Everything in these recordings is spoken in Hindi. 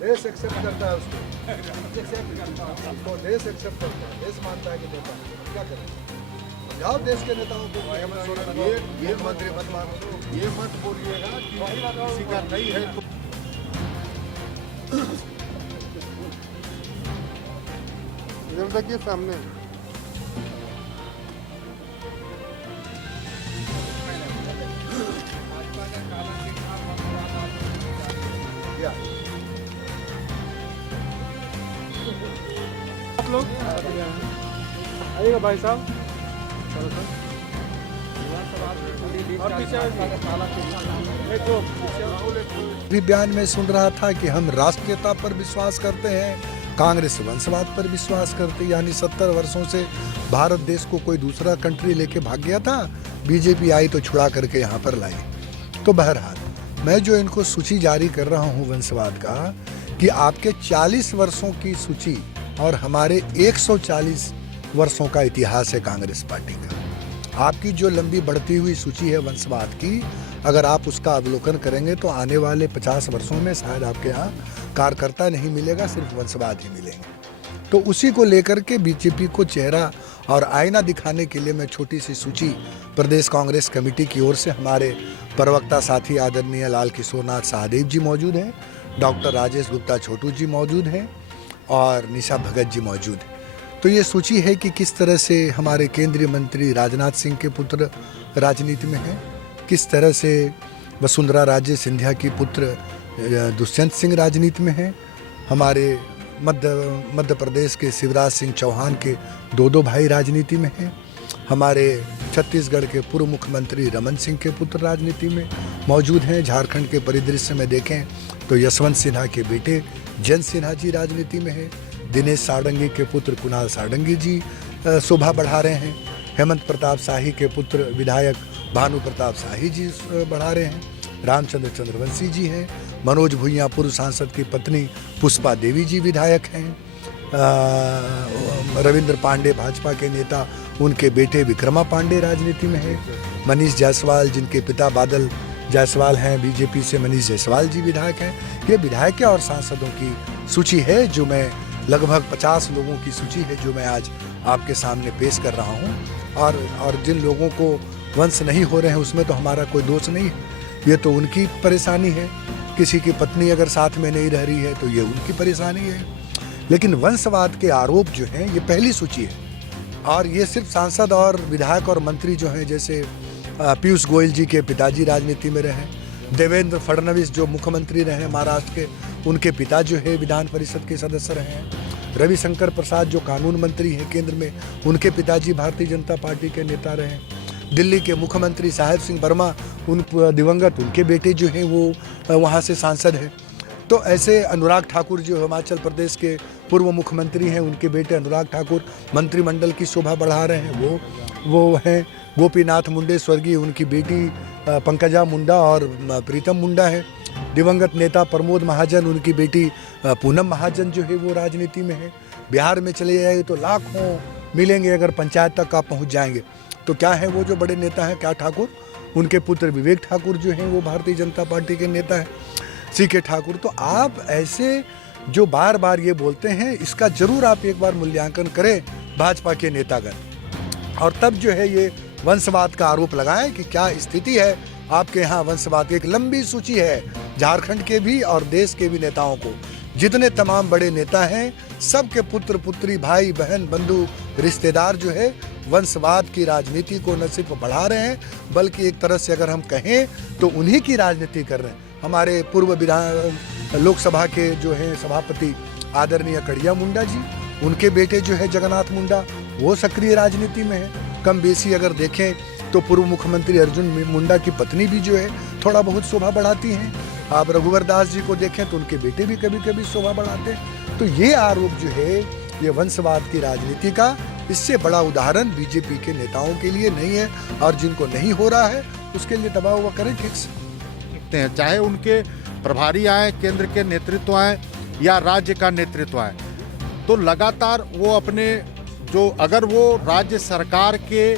देश एक्सेप्ट करता है उसको देश एक्सेप्ट करता है, देश मानता है कि नेता है। क्या करें? जाओ देश के नेताओं को ये मत मानो, ये मत बोलिएगा कि किसी का नहीं है तो इधर देखिए सामने। या आप लोग आइएगा भाई साहब। और पीछे भी बयान में सुन रहा था कि हम राष्ट्रीयता पर विश्वास करते हैं, कांग्रेस वंशवाद पर विश्वास करती, यानी 70 वर्षों से भारत देश को कोई दूसरा कंट्री लेके भाग गया था, बीजेपी आई तो छुड़ा करके यहाँ पर लाई। तो बहरहाल मैं जो इनको सूची जारी कर रहा हूँ वंशवाद का, कि आपके 40 वर्षों की सूची और हमारे 140 वर्षों का इतिहास है कांग्रेस पार्टी का। आपकी जो लंबी बढ़ती हुई सूची है वंशवाद की, अगर आप उसका अवलोकन करेंगे तो आने वाले 50 वर्षों में शायद आपके यहाँ कार्यकर्ता नहीं मिलेगा, सिर्फ वंशवाद ही मिलेंगे। तो उसी को लेकर के बीजेपी को चेहरा और आईना दिखाने के लिए मैं छोटी सी सूची प्रदेश कांग्रेस कमेटी की ओर से हमारे प्रवक्ता साथी आदरणीय लाल किशोरनाथ सहदेव जी मौजूद हैं, डॉक्टर राजेश गुप्ता छोटू जी मौजूद हैं और निशा भगत जी मौजूद हैं। तो ये सूची है कि किस तरह से हमारे केंद्रीय मंत्री राजनाथ सिंह के पुत्र राजनीति में हैं, किस तरह से वसुंधरा राजे सिंधिया की पुत्र दुष्यंत सिंह राजनीति में हैं, हमारे मध्य प्रदेश के शिवराज सिंह चौहान के दो भाई राजनीति में हैं, हमारे छत्तीसगढ़ के पूर्व मुख्यमंत्री रमन सिंह के पुत्र राजनीति में मौजूद हैं। झारखंड के परिदृश्य में देखें तो यशवंत सिन्हा के बेटे जयंत सिन्हा जी राजनीति में हैं, दिनेश सारंगी के पुत्र कुणाल सारंगी जी शोभा बढ़ा रहे हैं, हेमंत प्रताप शाही के पुत्र विधायक भानु प्रताप शाही जी बढ़ा रहे हैं, रामचंद्र चंद्रवंशी जी हैं, मनोज भूइयां पूर्व सांसद की पत्नी पुष्पा देवी जी विधायक हैं, रविंद्र पांडे भाजपा के नेता, उनके बेटे विक्रमा पांडे राजनीति में हैं, मनीष जायसवाल जिनके पिता बादल जायसवाल हैं बीजेपी से, मनीष जायसवाल जी विधायक हैं। ये विधायक और सांसदों की सूची है, जो मैं लगभग 50 लोगों की सूची है जो मैं आज आपके सामने पेश कर रहा हूँ। और जिन लोगों को वंश नहीं हो रहे हैं उसमें तो हमारा कोई दोष नहीं है, ये तो उनकी परेशानी है। किसी की पत्नी अगर साथ में नहीं रह रही है तो ये उनकी परेशानी है। लेकिन वंशवाद के आरोप जो हैं ये पहली सूची है, और ये सिर्फ सांसद और विधायक और मंत्री जो हैं, जैसे पीयूष गोयल जी के पिताजी राजनीति में रहे, देवेंद्र फडणवीस जो मुख्यमंत्री रहे महाराष्ट्र के, उनके पिता जो है विधान परिषद के सदस्य रहे हैं, रविशंकर प्रसाद जो कानून मंत्री हैं केंद्र में, उनके पिताजी भारतीय जनता पार्टी के नेता रहे, दिल्ली के मुख्यमंत्री साहेब सिंह वर्मा उन दिवंगत उनके बेटे जो हैं वो वहाँ से सांसद हैं। तो ऐसे अनुराग ठाकुर जो हिमाचल प्रदेश के पूर्व मुख्यमंत्री हैं, उनके बेटे अनुराग ठाकुर मंत्रिमंडल की शोभा बढ़ा रहे हैं, वो हैं गोपीनाथ मुंडे स्वर्गीय, उनकी बेटी पंकजा मुंडा और प्रीतम मुंडा है, दिवंगत नेता प्रमोद महाजन उनकी बेटी पूनम महाजन जो है वो राजनीति में है। बिहार में चले जाए तो लाखों मिलेंगे, अगर पंचायत तक आप पहुंच जाएंगे तो क्या है वो जो बड़े नेता हैं, क्या ठाकुर, उनके पुत्र विवेक ठाकुर जो हैं वो भारतीय जनता पार्टी के नेता हैं, सीके ठाकुर। तो आप ऐसे जो बार बार ये बोलते हैं, इसका जरूर आप एक बार मूल्यांकन करें भाजपा के नेतागण, और तब जो है ये वंशवाद का आरोप लगाएं कि क्या स्थिति है आपके यहाँ वंशवाद की। एक लंबी सूची है झारखंड के भी और देश के भी नेताओं को, जितने तमाम बड़े नेता हैं सबके पुत्र पुत्री भाई बहन बंधु रिश्तेदार जो है वंशवाद की राजनीति को न सिर्फ बढ़ा रहे हैं, बल्कि एक तरह से अगर हम कहें तो उन्हीं की राजनीति कर रहे हैं। हमारे पूर्व लोकसभा के जो हैं सभापति आदरणीय कड़िया मुंडा जी, उनके बेटे जो है जगन्नाथ मुंडा, वो सक्रिय राजनीति में है। कम बेसी अगर देखें तो पूर्व मुख्यमंत्री अर्जुन मुंडा की पत्नी भी जो है थोड़ा बहुत शोभा बढ़ाती हैं। आप रघुवर दास जी को देखें तो उनके बेटे भी कभी कभी शोभा बढ़ाते हैं। तो ये आरोप जो है ये वंशवाद की राजनीति का, इससे बड़ा उदाहरण बीजेपी के नेताओं के लिए नहीं है, और जिनको नहीं हो रहा है उसके लिए दबा हुआ करें ठीक से। चाहे उनके प्रभारी आए, केंद्र के नेतृत्व आए या राज्य का नेतृत्व आए, तो लगातार वो अपने जो अगर वो राज्य सरकार के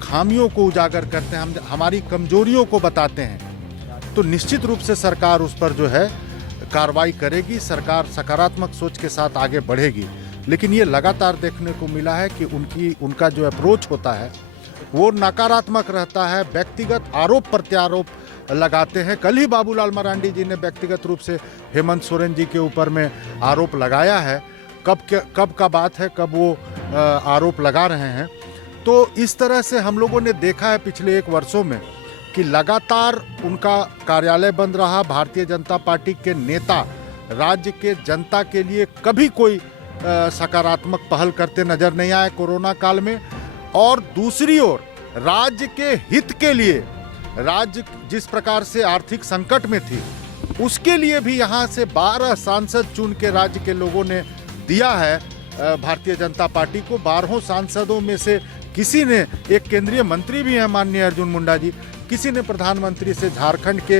खामियों को उजागर करते हैं, हमारी कमजोरियों को बताते हैं, तो निश्चित रूप से सरकार उस पर जो है कार्रवाई करेगी, सरकार सकारात्मक सोच के साथ आगे बढ़ेगी। लेकिन ये लगातार देखने को मिला है कि उनका जो अप्रोच होता है वो नकारात्मक रहता है, व्यक्तिगत आरोप प्रत्यारोप लगाते हैं। कल ही बाबूलाल मरांडी जी ने व्यक्तिगत रूप से हेमंत सोरेन जी के ऊपर में आरोप लगाया है। कब का बात है, कब वो आरोप लगा रहे हैं। तो इस तरह से हम लोगों ने देखा है पिछले 1 वर्षों में कि लगातार उनका कार्यालय बंद रहा। भारतीय जनता पार्टी के नेता राज्य के जनता के लिए कभी कोई सकारात्मक पहल करते नजर नहीं आए कोरोना काल में। और दूसरी ओर राज्य के हित के लिए, राज्य जिस प्रकार से आर्थिक संकट में थी, उसके लिए भी यहाँ से 12 सांसद चुन के राज्य के लोगों ने दिया है भारतीय जनता पार्टी को। 12 सांसदों में से किसी ने, एक केंद्रीय मंत्री भी हैं माननीय अर्जुन मुंडा जी, किसी ने प्रधानमंत्री से झारखंड के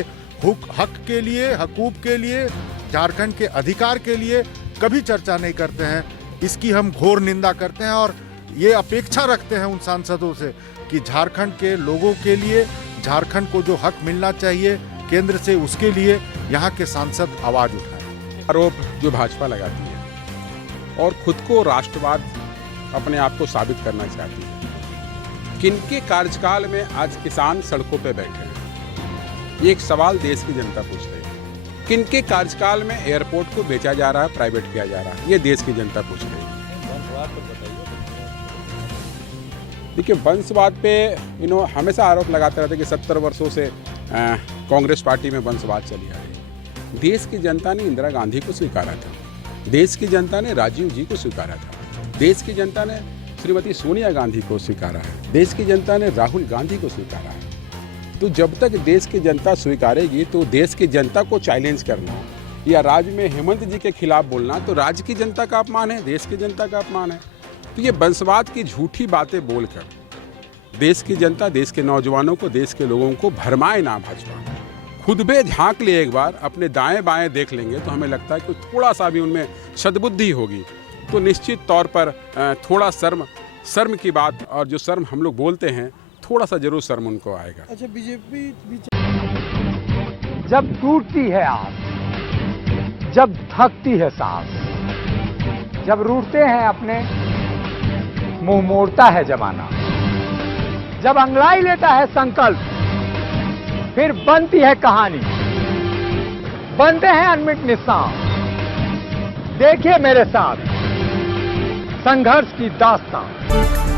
हक के लिए, हकूक के लिए, झारखंड के अधिकार के लिए कभी चर्चा नहीं करते हैं। इसकी हम घोर निंदा करते हैं और ये अपेक्षा रखते हैं उन सांसदों से कि झारखंड के लोगों के लिए, झारखंड को जो हक मिलना चाहिए केंद्र से, उसके लिए यहाँ के सांसद आवाज उठाएं। आरोप जो भाजपा लगाती है और खुद को राष्ट्रवाद अपने आप को साबित करना चाहती है। किनके कार्यकाल में आज किसान सड़कों पे बैठे हैं, ये एक सवाल देश की जनता पूछ रही है। किनके कार्यकाल में एयरपोर्ट को बेचा जा रहा है, प्राइवेट किया जा रहा है, ये देश की जनता पूछ रही है। देखिए, वंशवाद पे हमेशा आरोप लगाते रहते कि 70 वर्षों से कांग्रेस पार्टी में वंशवाद चली आ रही। देश की जनता ने इंदिरा गांधी को स्वीकारा था, देश की जनता ने राजीव जी को स्वीकारा था, देश की जनता ने श्रीमती सोनिया गांधी को स्वीकारा है, देश की जनता ने राहुल गांधी को स्वीकारा है। तो जब तक देश की जनता स्वीकारेगी तो देश की जनता को चैलेंज करना या राज्य में हेमंत जी के खिलाफ बोलना तो राज्य की जनता का अपमान है, देश की जनता का अपमान है। तो ये वंशवाद की झूठी बातें बोलकर देश की जनता, देश के नौजवानों को, देश के लोगों को भरमाए ना भाजपा। खुद भी झांक ले, एक बार अपने दाएं बाएं देख लेंगे तो हमें लगता है कि थोड़ा सा भी उनमें सद्बुद्धि होगी तो निश्चित तौर पर थोड़ा शर्म की बात, और जो शर्म हम लोग बोलते हैं, थोड़ा सा जरूर शर्म उनको आएगा। अच्छा, बीजेपी जब टूटती है आस, जब थकती है सांस, जब रूठते हैं अपने, मुंह मोड़ता है जमाना, जब अंगड़ाई लेता है संकल्प, फिर बनती है कहानी, बनते हैं अनमिट निशान। देखिए मेरे साथ संघर्ष की दास्तान।